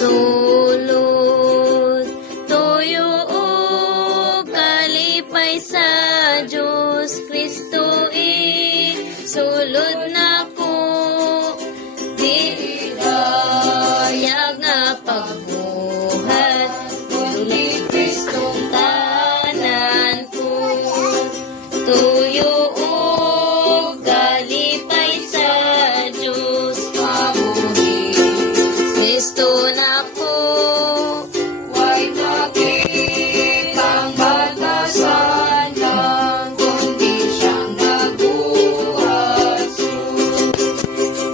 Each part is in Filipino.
sulod. Tuyo o kalipay sa Diyos Kristo sulod na ko. Di dayag nga pagbuhat, kundi Kristong tanan ko. Tuyo o kalipay sa Diyos mabuhi, Kristo na ko. Why nakitang batasan lang, kundi siyang nagbuhat.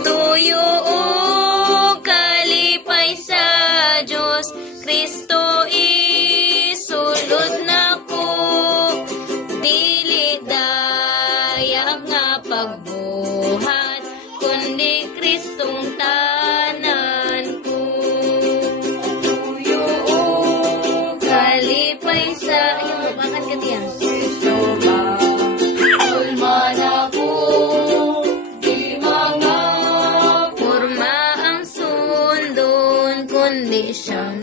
Tuyo o kalipay sa Diyos Kristo sulod na ko. Dili dayag nga pagbuhat, kundi Kristong tanan ko. Tuyo o Kalipay sa bakit ka diyan? Kristo ba? Ulman ako, di mga Porma ang sundon, kundi siyang